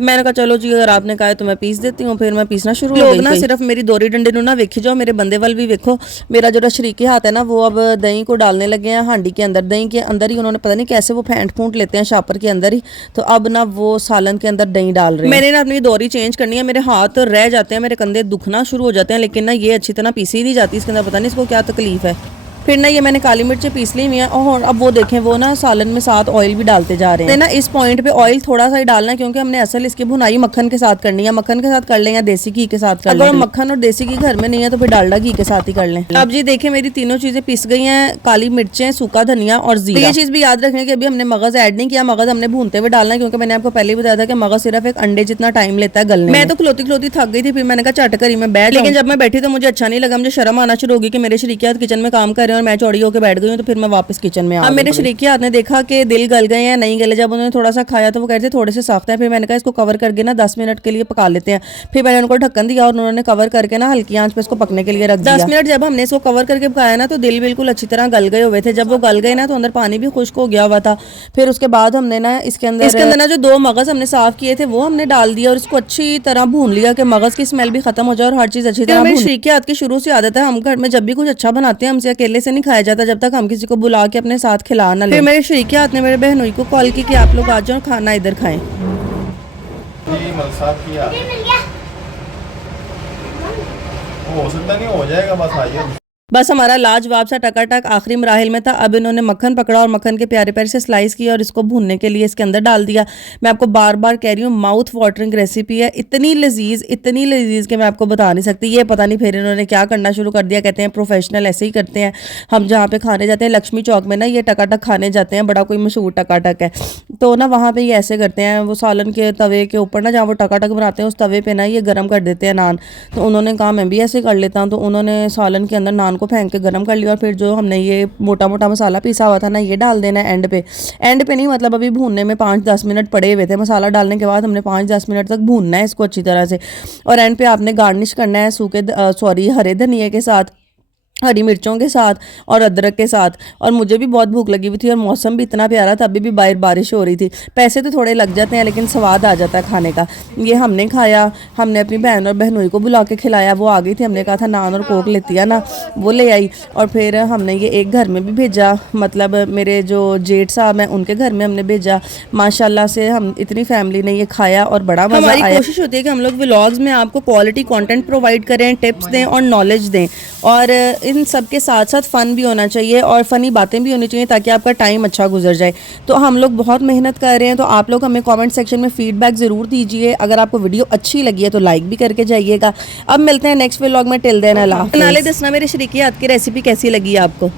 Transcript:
मैंने कहा चलो जी अगर आपने कहा है तो मैं पीस देती हूँ। फिर मैं पीसना शुरू हो गई। ना सिर्फ मेरी दोरी डंडे नू ना वेखी जाओ, मेरे बंदे वाल भी वेखो। मेरा जो शरीके हाथ है ना वो अब दही को डालने लगे हैं हांडी के अंदर। दही के अंदर ही उन्होंने पता नहीं कैसे वो फेंट फूंट लेते हैं शापर के अंदर ही, तो अब ना वो सालन के अंदर दही डाल रहे हैं। मैंने ना अपनी दोरी चेंज करनी है, मेरे हाथ रह जाते हैं, मेरे कंधे दुखना शुरू हो जाते हैं, लेकिन ना ये अच्छी तरह पीसी ही नहीं जाती इसके अंदर, पता नहीं इसको क्या तकलीफ है। फिर ना ये मैंने काली मिर्चें पीस ली हुई हैं और अब वो देखें वो ना सालन में साथ ऑयल भी डालते जा रहे हैं। ना इस पॉइंट पे ऑयल थोड़ा सा ही डालना है क्योंकि हमने असल इसकी भुनाई मक्खन के साथ करनी है। मक्खन के साथ कर लें या देसी घी के साथ कर लें। अगर मक्खन और देसी घी घर में नहीं है तो फिर डालडा घी के साथ ही कर लें। अब जी देखें मेरी तीनों चीजें पिस गई हैं, काली मिर्चें, सूखा धनिया और जीरा। ये चीज भी याद रखें कि अभी हमने मगज ऐड नहीं किया, मगज हमने भूनते हुए डालना है क्योंकि मैंने आपको पहले ही बताया था कि मगज सिर्फ एक अंडे जितना टाइम लेता है गलने में। मैं तो खलोती खलोती थक गई थी, फिर मैंने कहा चट करी मैं बैठ, लेकिन जब मैं बैठी तो मुझे अच्छा नहीं लगा, मुझे शर्म आना शुरू होगी कि मेरे शरीकियात किचन में काम कर रहे हैं और मैं चौड़ी होकर बैठ गई हूँ। तो फिर मैं वापस किचन में आ गई। मेरे शरीकियात ने देखा कि दिल गल गए या नहीं गले, जब उन्होंने थोड़ा सा खाया तो वो कहते थोड़े से सख्त हैं। फिर मैंने कहा इसको कवर करके ना 10 मिनट के लिए पका लेते हैं। फिर मैंने उनको ढक्कन दिया और उन्होंने कवर करके ना हल्की आंच पे इसको पकने के लिए रख दिया। 10 मिनट जब हमने इसको कवर करके पकाया ना तो दिल बिल्कुल अच्छी तरह गल गए हुए थे। जब वो गल गए ना तो अंदर पानी भी खुश्क हो गया हुआ था। फिर उसके बाद हमने ना इसके अंदर ना जो 2 मगज हमने साफ किए थे वो हमने डाल दिया और इसको अच्छी तरह भून लिया कि मगज की स्मेल भी खत्म हो जाए और हर चीज अच्छी तरह। मेरे शरीकियात की शुरू से आदत है, हम घर में जब भी कुछ अच्छा बनाते हैं हमसे अकेले से नहीं खाया जाता जब तक हम किसी को बुला के अपने साथ खिला ना ले। फिर मेरे शरीकियात ने मेरे बहनोई को कॉल की कि आप लोग आ जाओ और खाना इधर खाएं। हो सकता नहीं हो जाएगा, बस आइए। बस हमारा लाजवाब सा टकाटक आखिरी मराहिल में था। अब इन्होंने मक्खन पकड़ा और मक्खन के प्यारे प्यारे से स्लाइस किया और इसको भूनने के लिए इसके अंदर डाल दिया। मैं आपको बार बार कह रही हूँ माउथ वाटरिंग रेसिपी है, इतनी लजीज कि मैं आपको बता नहीं सकती। ये पता नहीं फिर इन्होंने क्या करना शुरू कर दिया। कहते हैं प्रोफेशनल ऐसे ही करते हैं। हम जहाँ पे खाने जाते हैं लक्ष्मी चौक में ना ये टकाटक खाने जाते हैं, बड़ा कोई मशहूर टकाटक है, तो ना वहाँ पर ये ऐसे करते हैं। वो सालन के तवे के ऊपर ना जहाँ वो टकाटक बनाते हैं उस तवे पर ना ये गर्म कर देते हैं नान। तो उन्होंने कहा मैं भी ऐसे कर लेता हूँ, तो उन्होंने सालन के अंदर नान को फेंक के गरम कर लिया और फिर जो हमने ये मोटा मोटा मसाला पीसा हुआ था ना ये डाल देना एंड पे नहीं, मतलब अभी भूनने में 5-10 मिनट पड़े हुए थे। मसाला डालने के बाद हमने 5-10 मिनट तक भूनना है इसको अच्छी तरह से और एंड पे आपने गार्निश करना है हरे धनिए के साथ, हरी मिर्चों के साथ और अदरक के साथ। और मुझे भी बहुत भूख लगी हुई थी और मौसम भी इतना प्यारा था, अभी भी बाहर बारिश हो रही थी। पैसे तो थोड़े लग जाते हैं लेकिन स्वाद आ जाता है खाने का। ये हमने खाया, हमने अपनी बहन और बहनोई को बुला के खिलाया, वो आ गई थी, हमने कहा था नान और कोक लेती है ना, वो ले आई। और फिर हमने ये एक घर में भी भेजा, मतलब मेरे जो जेठ साहब हैं उनके घर में हमने भेजा। माशाल्लाह से हम इतनी फैमिली ने ये खाया और बड़ा मजा आया। हमारी कोशिश होती है कि हम लोग व्लॉग्स में आपको क्वालिटी कंटेंट प्रोवाइड करें, टिप्स दें और नॉलेज दें, और इन सब के साथ साथ फ़न भी होना चाहिए और फ़नी बातें भी होनी चाहिए ताकि आपका टाइम अच्छा गुजर जाए। तो हम लोग बहुत मेहनत कर रहे हैं, तो आप लोग हमें कमेंट सेक्शन में फीडबैक ज़रूर दीजिए। अगर आपको वीडियो अच्छी लगी है तो लाइक भी करके जाइएगा। अब मिलते हैं नेक्स्ट व्लॉग में। टिल देन अल्लाह हाफ़िज़। नाले दसना मेरे शरीकियात की रेसिपी कैसी लगी आपको।